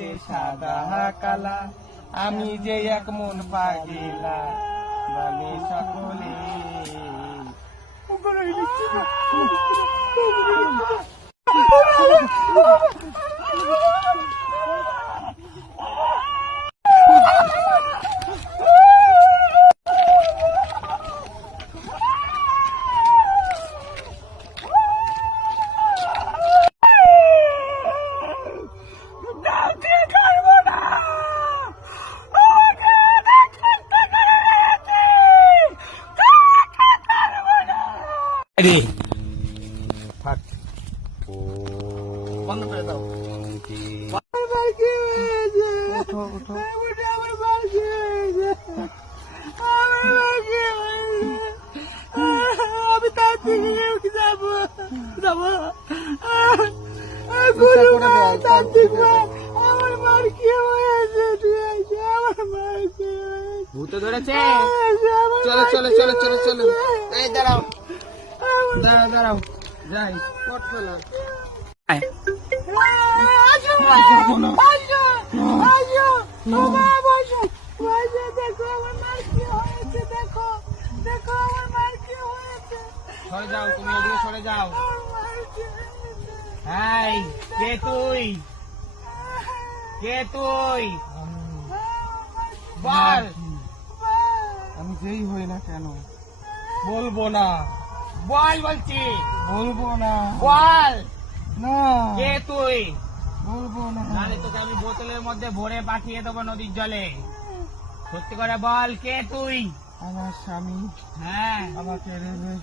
হয়েছে সাদা কালা, আমি যে এক মন পাগিলা বলে সকলে। বন্ধ করে দাও। ওঠো ওঠো, আমি তার দিকে যাবো যাবো। আমার মার কি হয়েছে? আমার মার কি ভূতে ধরেছে? চলো চলো চলো চলো চলো, এই দাঁড়াও দাঁড়াও দাঁড়াও, যাই পড়তো না। সরে যাও, তুমি ওদিকে সরে যাও। হাই, কে তুই? কে তুই? বল। আমি যেই হই না কেন বলবো না। বল বলছি, বলবো না। বল না। কে তুই? বলবো না, নাহলে তোকে আমি বোতলের মধ্যে ভরে পাঠিয়ে দেবো নদীর জলে। সত্যি করে বল, কে তুই? আমার স্বামী। হ্যাঁ, আমাকে রেলে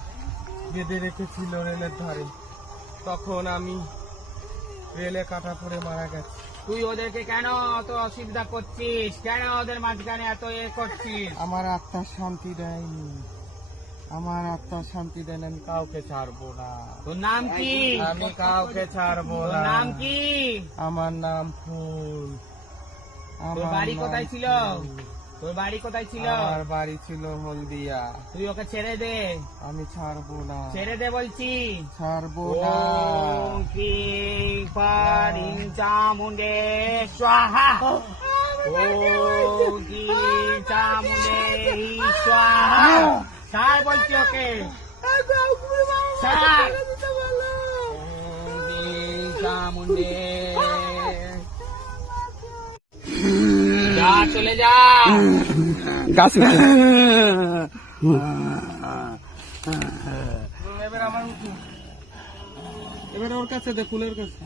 বেঁধে রেখেছিল রেলের ধারে, তখন আমি রেলে কাটা পড়ে মারা গেছি। তুই ওদেরকে কেন এত অসুবিধা করছিস? কেন ওদের মাঝখানে এত করছিস? আমার আত্মা শান্তি দেয়নি, আমার আত্মা শান্তি দেন, আমি কাউকে ছাড়বো না। তোর নাম কি? আমি কাউকে ছাড়বো না। নাম কি? আমার নাম ফুল। তোর বাড়ি কোথায় ছিল? তোর বাড়ি কোথায় ছিল? আমার বাড়ি ছিল হলদিয়া। তুই ওকে ছেড়ে দে। আমি ছাড়বো না। ছেড়ে দে বলছি। ছাড়বো না। ওম কি পারিং চামুন্ডে স্বাহা। ওম কি চামুন্ডে স্বাহা। ছাড় বলছি ওকে, ছাড়। ওম কি চামুন্ডে, যা চলে যা। এবার আমার এবার ওর কাছে দে, ফুলের কাছে।